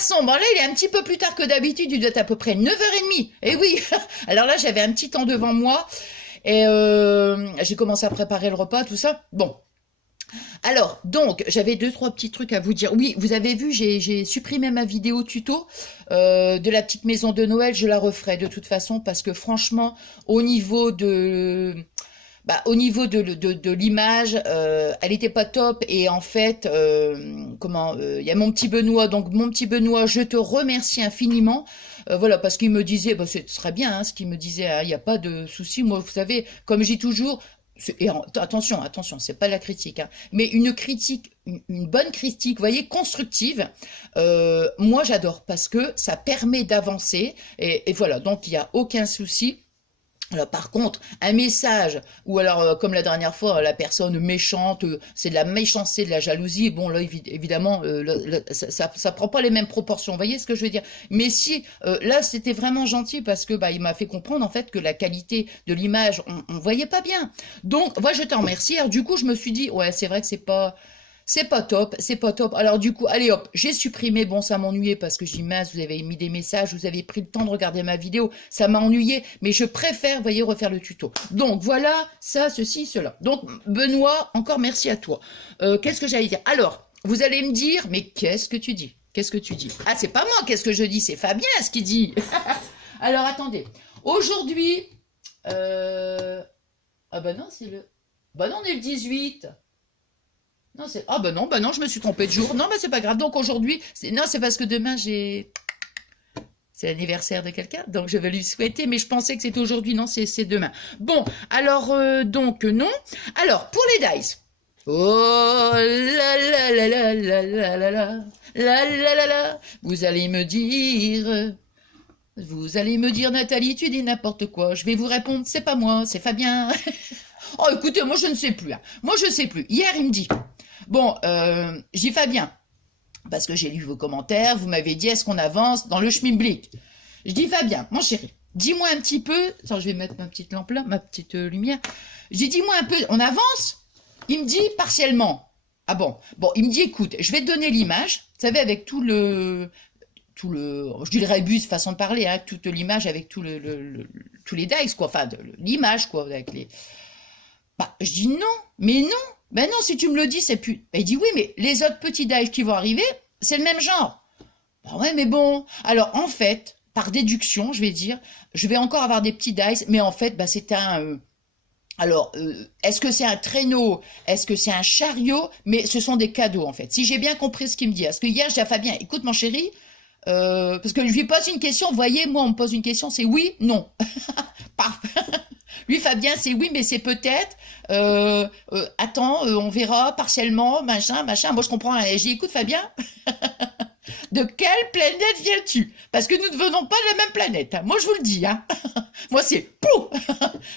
garçon, bon là il est un petit peu plus tard que d'habitude, il doit être à peu près 9h30. Et oui, alors là j'avais un petit temps devant moi et j'ai commencé à préparer le repas, tout ça. Bon, alors donc j'avais deux trois petits trucs à vous dire. Oui, vous avez vu, j'ai supprimé ma vidéo tuto de la petite maison de Noël. Je la referai de toute façon parce que franchement, au niveau de l'image, elle était pas top et en fait, il y a mon petit Benoît, donc mon petit Benoît, je te remercie infiniment, voilà, parce qu'il me disait, bah, ce serait bien, hein, ce qu'il me disait, il n'y a pas de souci, moi, vous savez, comme je dis toujours, attention, c'est pas la critique, hein, mais une critique, une bonne critique, vous voyez, constructive, moi j'adore parce que ça permet d'avancer et voilà, donc il n'y a aucun souci. Alors, par contre, un message, ou alors, comme la dernière fois, la personne méchante, c'est de la méchanceté, de la jalousie, bon, là, évidemment, ça prend pas les mêmes proportions, vous voyez ce que je veux dire? Mais si, là, c'était vraiment gentil, parce que, bah, il m'a fait comprendre, en fait, que la qualité de l'image, on voyait pas bien. Donc, moi, je te remercie. Alors, du coup, je me suis dit, ouais, c'est vrai que c'est pas top, c'est pas top. Alors du coup, allez hop, j'ai supprimé, bon ça m'ennuyait parce que j'ai dit mince, vous avez mis des messages, vous avez pris le temps de regarder ma vidéo, ça m'a ennuyé, mais je préfère, vous voyez, refaire le tuto. Donc voilà, ça, ceci, cela. Donc Benoît, encore merci à toi. Qu'est-ce que j'allais dire? Alors, vous allez me dire, mais qu'est-ce que tu dis? Qu'est-ce que tu dis? Ah, c'est pas moi, qu'est-ce que je dis? C'est Fabien ce qu'il dit. Alors attendez, aujourd'hui, ah bah non, c'est le... Bah non, on est le 18. Non, c'est... Ah bah non, je me suis trompée de jour. Non, bah c'est pas grave. Donc aujourd'hui, non, c'est parce que demain, c'est l'anniversaire de quelqu'un, donc je vais lui souhaiter, mais je pensais que c'était aujourd'hui. Non, c'est demain. Bon, alors, donc, non. Alors, pour les dice. Oh là là là là là là là là là là là. Vous allez me dire, Nathalie, tu dis n'importe quoi. Je vais vous répondre, c'est pas moi, c'est Fabien. Oh, écoutez, moi je ne sais plus, hein. Moi je ne sais plus. Hier, il me dit, bon, j'y Fabien, parce que j'ai lu vos commentaires, vous m'avez dit, est-ce qu'on avance dans le schmilblick? Je dis, Fabien, mon chéri, dis-moi un petit peu, attends, je vais mettre ma petite lampe là, ma petite lumière. Je dis, dis-moi un peu, on avance? Il me dit, partiellement. Ah bon? Bon, il me dit, écoute, je vais te donner l'image, vous savez, avec je dis le rébus, façon de parler, hein, toute l'image avec tous les dice, quoi, enfin, l'image, quoi, avec les... Bah, je dis non, mais non, ben non, si tu me le dis, c'est plus... Ben, il dit oui, mais les autres petits dice qui vont arriver, c'est le même genre. Ben ouais, mais bon. Alors, en fait, par déduction, je vais dire, je vais encore avoir des petits dice, mais en fait, bah, c'est un... est-ce que c'est un traîneau? Est-ce que c'est un chariot? Mais ce sont des cadeaux, en fait. Si j'ai bien compris ce qu'il me dit. Parce que hier, j'ai dit à Fabien, écoute, mon chéri, parce que je lui pose une question, vous voyez, moi, on me pose une question, c'est oui, non. Parfait. Lui, Fabien, c'est oui, mais c'est peut-être. Attends, on verra partiellement, machin. Moi, je comprends rien. Et j'ai dit, écoute, Fabien, de quelle planète viens-tu? Parce que nous ne venons pas de la même planète, hein. Moi, je vous le dis, hein. Moi, c'est pouf.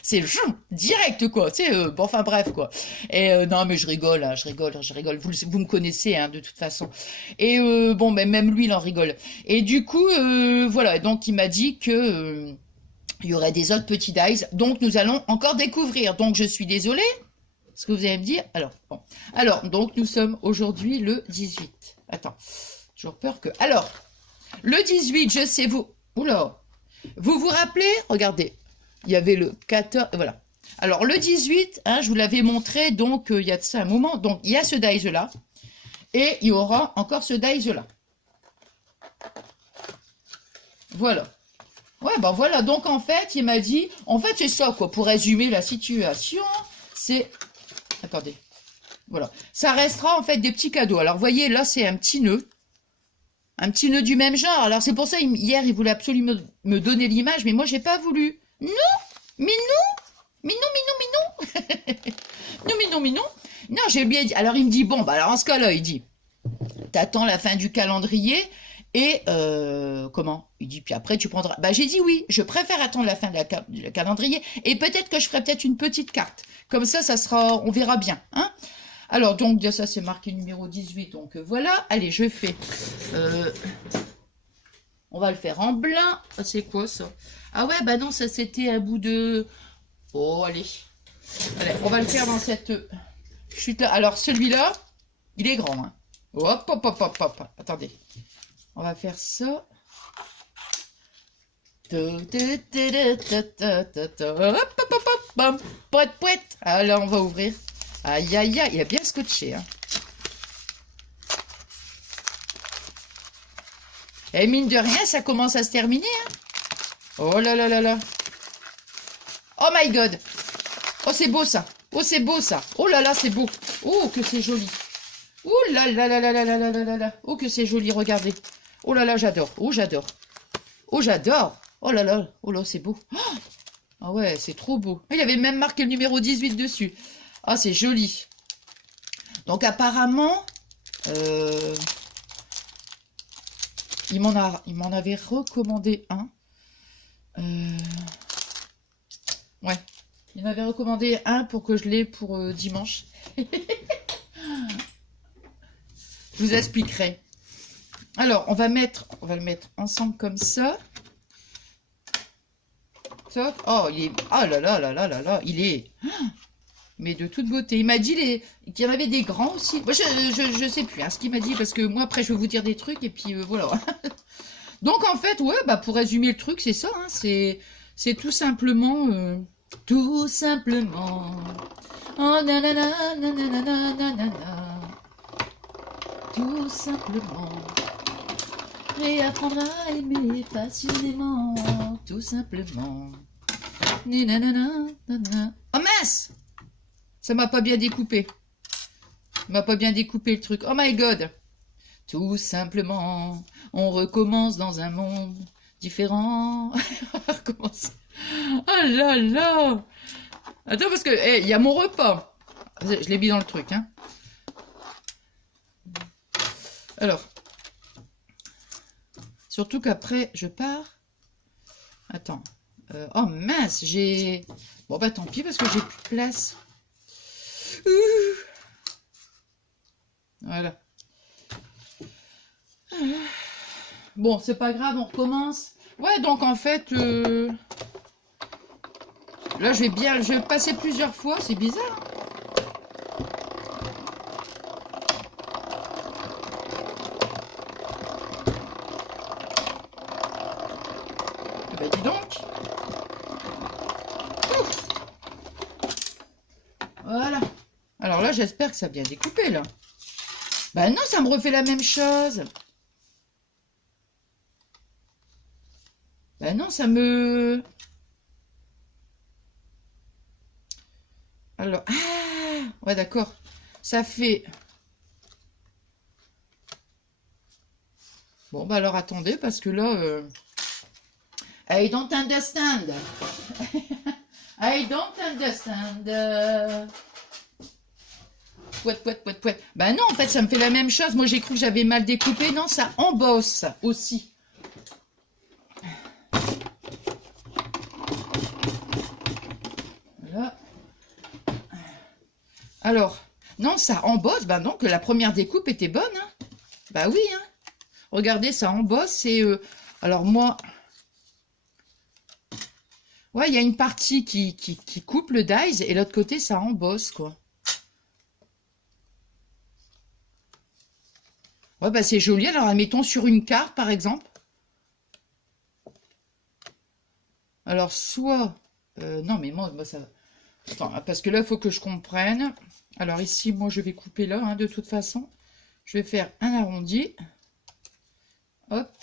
C'est direct, quoi. Tu sais, bon, enfin, bref, quoi. Et non, mais je rigole, hein, je rigole. Vous me connaissez, hein, de toute façon. Et bon, ben, même lui, il en rigole. Et du coup, voilà. Donc, il m'a dit que... il y aurait des autres petits dice, donc nous allons encore découvrir. Donc je suis désolée, ce que vous allez me dire. Alors, bon. Alors, donc nous sommes aujourd'hui le 18. Attends, toujours peur que... Alors, le 18, je sais vous... Oula, vous vous rappelez? Regardez, il y avait le 14... Voilà. Alors, le 18, hein, je vous l'avais montré, donc il y a de ça un moment. Donc, il y a ce dice-là, et il y aura encore ce dice-là. Voilà. Ouais, ben voilà, donc en fait, il m'a dit, en fait, c'est ça, quoi, pour résumer la situation, c'est, attendez, voilà, ça restera, en fait, des petits cadeaux. Alors, vous voyez, là, c'est un petit nœud du même genre. Alors, c'est pour ça, hier, il voulait absolument me donner l'image, mais moi, j'ai pas voulu. Non, mais non, mais non, mais non, mais non, non, mais non, mais non, non, j'ai bien dit, alors, il me dit, bon, bah, alors, en ce cas-là, il dit, t'attends la fin du calendrier, et comment? Il dit, puis après tu prendras... Bah j'ai dit oui, je préfère attendre la fin de du calendrier, et peut-être que je ferai peut-être une petite carte. Comme ça sera, on verra bien. Hein. Alors donc, ça c'est marqué numéro 18, donc voilà. Allez, je fais... on va le faire en blanc. Ah, c'est quoi ça? Ah ouais, bah non, ça c'était un bout de... Oh, allez. Allez, on va le faire dans cette chute-là. Alors celui-là, il est grand. Hein. Hop, hop, hop, hop, hop. Attendez. On va faire ça. Poète. Alors, on va ouvrir. Aïe, aïe, aïe, il a bien scotché. Hein. Et mine de rien, ça commence à se terminer. Hein. Oh là là là là. Oh my god. Oh, c'est beau ça. Oh, c'est beau ça. Oh là là, c'est beau. Oh, que c'est joli. Oh là là là là là là là là là. Oh, que c'est joli, regardez. Oh là là, j'adore. Oh, j'adore. Oh, j'adore. Oh là là. Oh là, c'est beau. Oh, ah ouais, c'est trop beau. Il y avait même marqué le numéro 18 dessus. Ah, c'est joli. Donc, apparemment, il m'en avait recommandé un. Ouais. Il m'avait recommandé un pour que je l'ai pour dimanche. Je vous expliquerai. Alors, on va le mettre ensemble comme ça. Ça. Oh, il est... Oh là là là là là là. Il est... Mais de toute beauté. Il m'a dit qu'il y en avait des grands aussi. Moi, je sais plus hein, ce qu'il m'a dit. Parce que moi, après, je vais vous dire des trucs. Et puis, voilà. Donc, en fait, ouais, bah, pour résumer le truc, c'est ça. Hein, c'est tout simplement... Tout simplement. Oh, nanana, nanana, nanana. Tout simplement. Réapprendre à aimer passionnément. Tout simplement. Nanana, nanana. Oh mince! Ça m'a pas bien découpé. Ça m'a pas bien découpé le truc. Oh my god! Tout simplement. On recommence dans un monde différent. On va recommencer. Oh là là! Attends, parce que il y a mon repas. Je l'ai mis dans le truc. Hein. Alors. Surtout qu'après, je pars. Attends. Oh mince, j'ai... Bon bah tant pis parce que j'ai plus de place. Voilà. Bon, c'est pas grave, on recommence. Ouais, donc en fait... Là, je vais passer plusieurs fois, c'est bizarre. Eh ben, dis donc. Ouf. Voilà. Alors là, j'espère que ça a bien découpé, là. Bah non, ça me refait la même chose. Bah non, ça me... Alors, ah, ouais, d'accord. Ça fait... Bon, bah alors, attendez, parce que là... I don't understand. I don't understand. Pouet. Bah non, en fait, ça me fait la même chose. Moi, j'ai cru que j'avais mal découpé. Non, ça embosse aussi. Voilà. Alors, non, ça embosse. Bah non, que la première découpe était bonne. Hein. Bah oui. Hein. Regardez, ça embosse. Et alors moi... Ouais, il y a une partie qui coupe le dies et l'autre côté, ça embosse, quoi. Ouais, bah c'est joli. Alors, admettons sur une carte, par exemple. Alors, soit... non, mais moi ça... Attends, parce que là, il faut que je comprenne. Alors, ici, moi, je vais couper là, hein, de toute façon. Je vais faire un arrondi. Hop.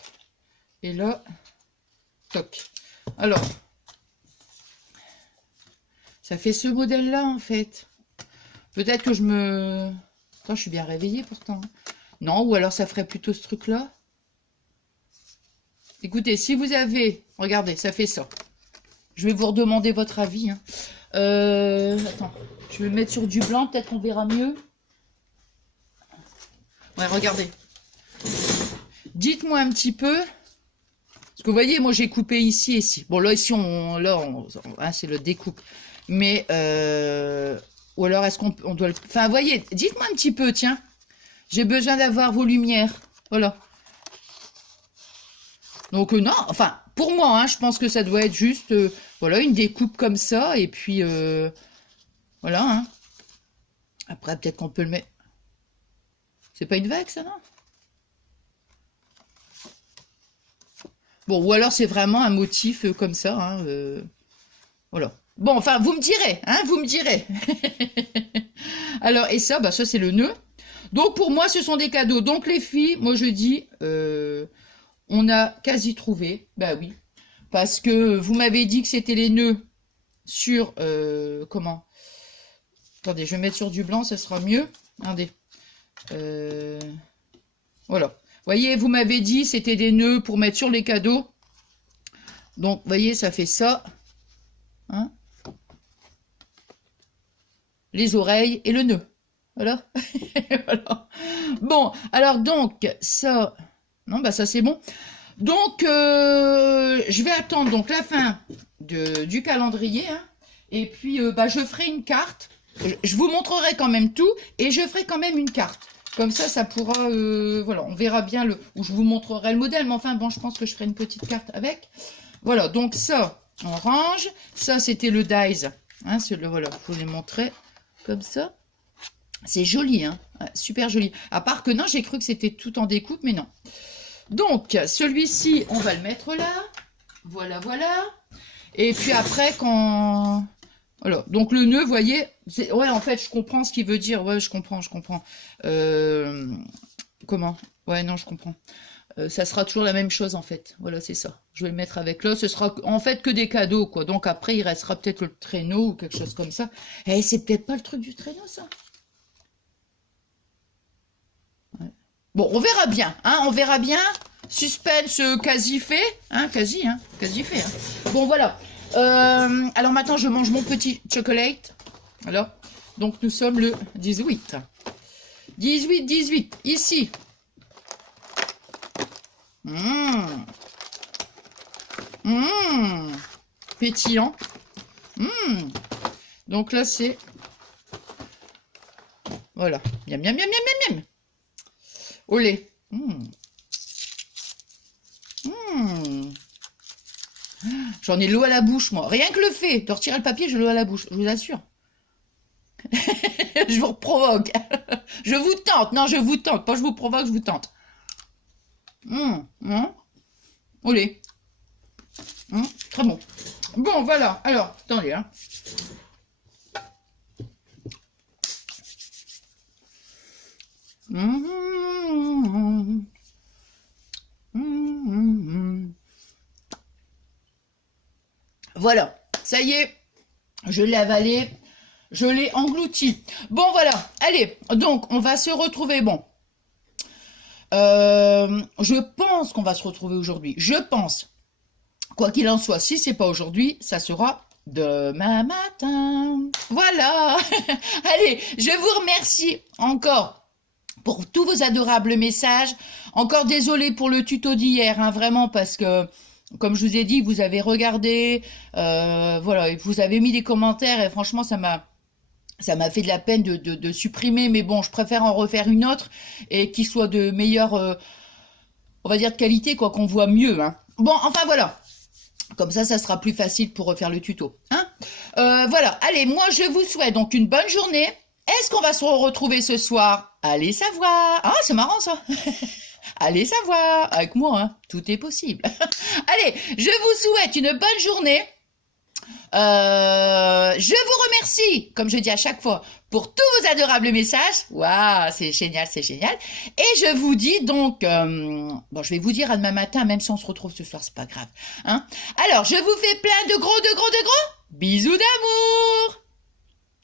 Et là, toc. Alors... Ça fait ce modèle-là, en fait. Peut-être que je me... Attends, je suis bien réveillée, pourtant. Non, ou alors ça ferait plutôt ce truc-là. Écoutez, si vous avez... Regardez, ça fait ça. Je vais vous redemander votre avis. Hein. Attends, je vais me mettre sur du blanc, peut-être qu'on verra mieux. Ouais, regardez. Dites-moi un petit peu... Parce que vous voyez, moi, j'ai coupé ici et ici. Bon, là, ici, hein, c'est le découpe. Mais, ou alors, est-ce qu'on doit le... Enfin, vous voyez, dites-moi un petit peu, tiens. J'ai besoin d'avoir vos lumières. Voilà. Donc, non, enfin, pour moi, hein, je pense que ça doit être juste, voilà, une découpe comme ça. Et puis, voilà. Hein. Après, peut-être qu'on peut le mettre... C'est pas une vague, ça, non? Bon, ou alors c'est vraiment un motif comme ça, hein, voilà. Bon, enfin, vous me direz, hein, vous me direz. Alors, et ça, bah ça c'est le nœud. Donc pour moi, ce sont des cadeaux. Donc les filles, moi je dis, on a quasi trouvé. Bah oui, parce que vous m'avez dit que c'était les nœuds sur, comment? Attendez, je vais mettre sur du blanc, ça sera mieux. Regardez. Voilà. Voyez, vous m'avez dit c'était des nœuds pour mettre sur les cadeaux. Donc, voyez, ça fait ça. Hein, les oreilles et le nœud. Voilà. Voilà. Bon, alors donc, ça... Non, bah ça c'est bon. Donc, je vais attendre donc la fin du calendrier. Hein, et puis, bah, je ferai une carte. Je vous montrerai quand même tout. Et je ferai quand même une carte. Comme ça pourra... voilà, on verra bien où je vous montrerai le modèle. Mais enfin, bon, je pense que je ferai une petite carte avec. Voilà, donc ça, orange. Ça, c'était le Dies. Hein, voilà, je vous les montrer comme ça. C'est joli, hein, super joli. À part que non, j'ai cru que c'était tout en découpe, mais non. Donc, celui-ci, on va le mettre là. Voilà, voilà. Et puis après, quand... Voilà, donc le nœud, vous voyez, ouais, en fait, je comprends ce qu'il veut dire. Ouais, je comprends. Comment? Ouais, non, je comprends. Ça sera toujours la même chose, en fait. Voilà, c'est ça. Je vais le mettre avec là. Ce sera en fait que des cadeaux, quoi. Donc après, il restera peut-être le traîneau ou quelque chose comme ça. Eh, c'est peut-être pas le truc du traîneau, ça. Ouais. Bon, on verra bien, hein, on verra bien. Suspense quasi fait, hein, quasi fait. Hein. Bon, voilà. Alors maintenant, je mange mon petit chocolate. Alors, donc nous sommes le 18. 18, ici. Pétillant. Donc là, c'est... Voilà. Miam, miam, miam, miam, miam, miam. Au lait. J'en ai l'eau à la bouche, moi. Rien que le fait de retirer le papier, j'ai l'eau à la bouche. Je vous assure. Je vous provoque. Je vous tente. Non, je vous tente. Pas je vous provoque, je vous tente. Au lait. Très bon. Bon, voilà. Alors, attendez, hein. Voilà, ça y est, je l'ai avalé, je l'ai englouti. Bon, voilà, allez, donc, on va se retrouver, bon. Je pense qu'on va se retrouver aujourd'hui, je pense. Quoi qu'il en soit, si c'est pas aujourd'hui, ça sera demain matin. Voilà. Allez, je vous remercie encore pour tous vos adorables messages. Encore désolé pour le tuto d'hier, hein, vraiment, parce que, comme je vous ai dit, vous avez regardé, voilà, et vous avez mis des commentaires, et franchement, ça m'a fait de la peine de supprimer, mais bon, je préfère en refaire une autre, et qui soit de meilleure, on va dire de qualité, quoi, qu'on voit mieux, hein. Bon, enfin, voilà. Comme ça sera plus facile pour refaire le tuto, hein. Voilà, allez, moi, je vous souhaite donc une bonne journée. Est-ce qu'on va se retrouver ce soir? Allez savoir. Ah, c'est marrant, ça. Allez savoir. Avec moi, hein, tout est possible. Allez, je vous souhaite une bonne journée. Je vous remercie, comme je dis à chaque fois, pour tous vos adorables messages. Waouh, c'est génial, c'est génial. Et je vous dis donc, bon, je vais vous dire à demain matin, même si on se retrouve ce soir, c'est pas grave. Hein. Alors, je vous fais plein de gros bisous d'amour.